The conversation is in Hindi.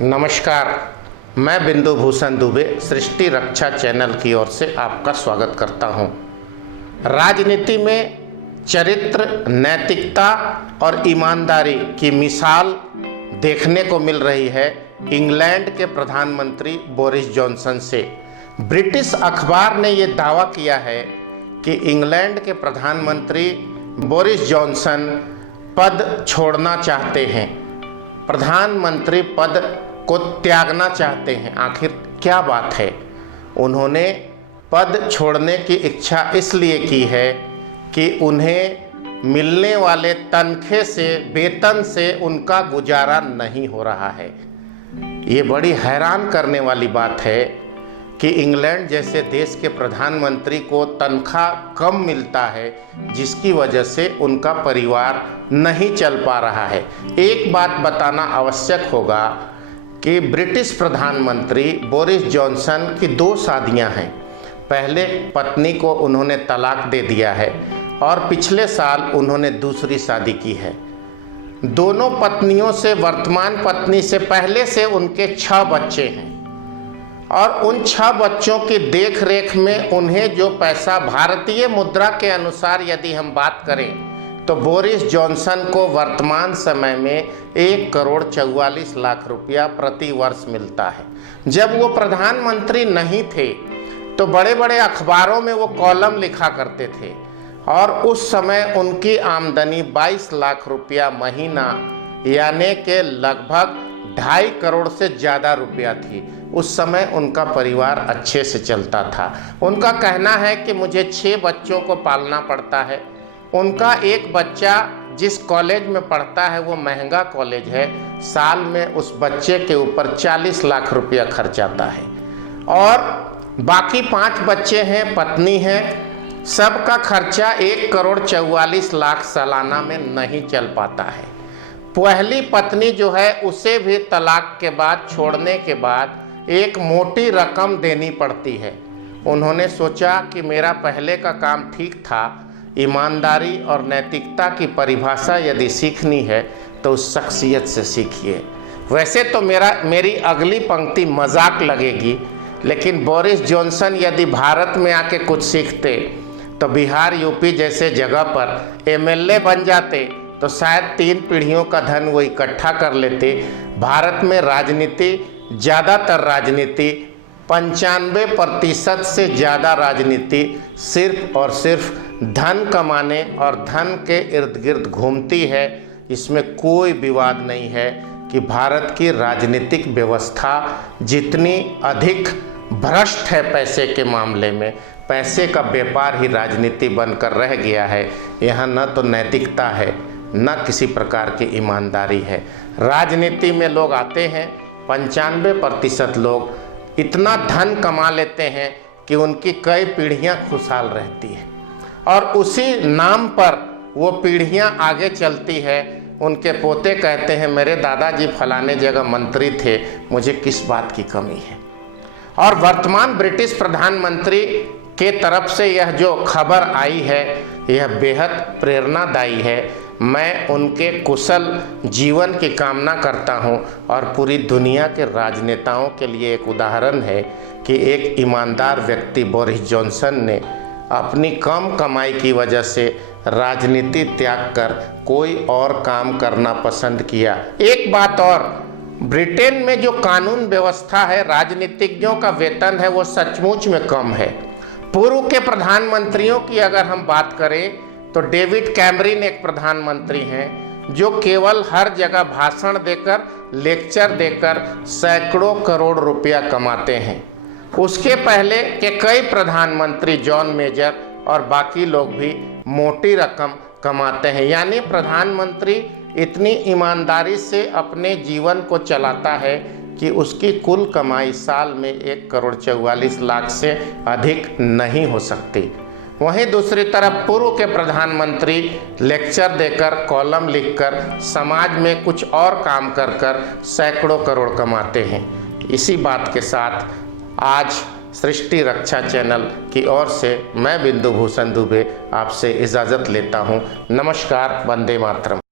नमस्कार, मैं बिंदु भूषण दुबे सृष्टि रक्षा चैनल की ओर से आपका स्वागत करता हूं। राजनीति में चरित्र, नैतिकता और ईमानदारी की मिसाल देखने को मिल रही है इंग्लैंड के प्रधानमंत्री बोरिस जॉनसन से। ब्रिटिश अखबार ने ये दावा किया है कि इंग्लैंड के प्रधानमंत्री बोरिस जॉनसन पद छोड़ना चाहते हैं, प्रधानमंत्री पद को त्यागना चाहते हैं। आखिर क्या बात है? उन्होंने पद छोड़ने की इच्छा इसलिए की है कि उन्हें मिलने वाले तनख्वाह से, वेतन से उनका गुजारा नहीं हो रहा है। ये बड़ी हैरान करने वाली बात है कि इंग्लैंड जैसे देश के प्रधानमंत्री को तनख्वाह कम मिलता है, जिसकी वजह से उनका परिवार नहीं चल पा रहा है। एक बात बताना आवश्यक होगा कि ब्रिटिश प्रधानमंत्री बोरिस जॉनसन की 2 शादियां हैं। पहले पत्नी को उन्होंने तलाक दे दिया है और पिछले साल उन्होंने दूसरी शादी की है। दोनों पत्नियों से, वर्तमान पत्नी से पहले से उनके 6 बच्चे हैं और उन 6 बच्चों की देख रेख में उन्हें जो पैसा भारतीय मुद्रा के अनुसार यदि हम बात करें तो बोरिस जॉनसन को वर्तमान समय में 1,44,00,000 रुपया प्रति वर्ष मिलता है। जब वो प्रधानमंत्री नहीं थे तो बड़े बड़े अखबारों में वो कॉलम लिखा करते थे और उस समय उनकी आमदनी 22 लाख रुपया महीना, यानी कि लगभग 2.5 करोड़ से ज़्यादा रुपया थी। उस समय उनका परिवार अच्छे से चलता था। उनका कहना है कि मुझे 6 बच्चों को पालना पड़ता है। उनका एक बच्चा जिस कॉलेज में पढ़ता है वो महंगा कॉलेज है, साल में उस बच्चे के ऊपर 40 लाख रुपया खर्च आता है और बाकी 5 बच्चे हैं, पत्नी है, सबका खर्चा 1,44,00,000 सालाना में नहीं चल पाता है। पहली पत्नी जो है उसे भी तलाक के बाद, छोड़ने के बाद एक मोटी रकम देनी पड़ती है। उन्होंने सोचा कि मेरा पहले का काम ठीक था, ईमानदारी और नैतिकता की परिभाषा यदि सीखनी है तो उस शख्सियत से सीखिए। वैसे तो मेरी अगली पंक्ति मजाक लगेगी, लेकिन बोरिस जॉनसन यदि भारत में आके कुछ सीखते तो बिहार, यूपी जैसे जगह पर एमएलए बन जाते तो शायद 3 पीढ़ियों का धन वो इकट्ठा कर लेते। भारत में राजनीति, ज़्यादातर राजनीति, 95% से ज़्यादा राजनीति सिर्फ और सिर्फ धन कमाने और धन के इर्द गिर्द घूमती है। इसमें कोई विवाद नहीं है कि भारत की राजनीतिक व्यवस्था जितनी अधिक भ्रष्ट है पैसे के मामले में, पैसे का व्यापार ही राजनीति बनकर रह गया है। यहाँ न तो नैतिकता है, न किसी प्रकार की ईमानदारी है। राजनीति में लोग आते हैं, 95% लोग इतना धन कमा लेते हैं कि उनकी कई पीढ़ियां खुशहाल रहती है और उसी नाम पर वो पीढ़ियां आगे चलती है। उनके पोते कहते हैं मेरे दादाजी फलाने जगह मंत्री थे, मुझे किस बात की कमी है। और वर्तमान ब्रिटिश प्रधानमंत्री के तरफ से यह जो खबर आई है यह बेहद प्रेरणादायी है। मैं उनके कुशल जीवन की कामना करता हूं और पूरी दुनिया के राजनेताओं के लिए एक उदाहरण है कि एक ईमानदार व्यक्ति बोरिस जॉनसन ने अपनी कम कमाई की वजह से राजनीति त्याग कर कोई और काम करना पसंद किया। एक बात और, ब्रिटेन में जो कानून व्यवस्था है, राजनीतिज्ञों का वेतन है, वो सचमुच में कम है। पूर्व के प्रधानमंत्रियों की अगर हम बात करें तो डेविड कैमरन एक प्रधानमंत्री हैं जो केवल हर जगह भाषण देकर, लेक्चर देकर सैकड़ों करोड़ रुपया कमाते हैं। उसके पहले के कई प्रधानमंत्री, जॉन मेजर और बाकी लोग भी मोटी रकम कमाते हैं। यानी प्रधानमंत्री इतनी ईमानदारी से अपने जीवन को चलाता है कि उसकी कुल कमाई साल में 1,44,00,000 से अधिक नहीं हो सकती। वहीं दूसरी तरफ पूर्व के प्रधानमंत्री लेक्चर देकर, कॉलम लिखकर, समाज में कुछ और काम कर कर सैकड़ों करोड़ कमाते हैं। इसी बात के साथ आज सृष्टि रक्षा चैनल की ओर से मैं बिंदु भूषण दुबे आपसे इजाज़त लेता हूं। नमस्कार, वंदे मातरम।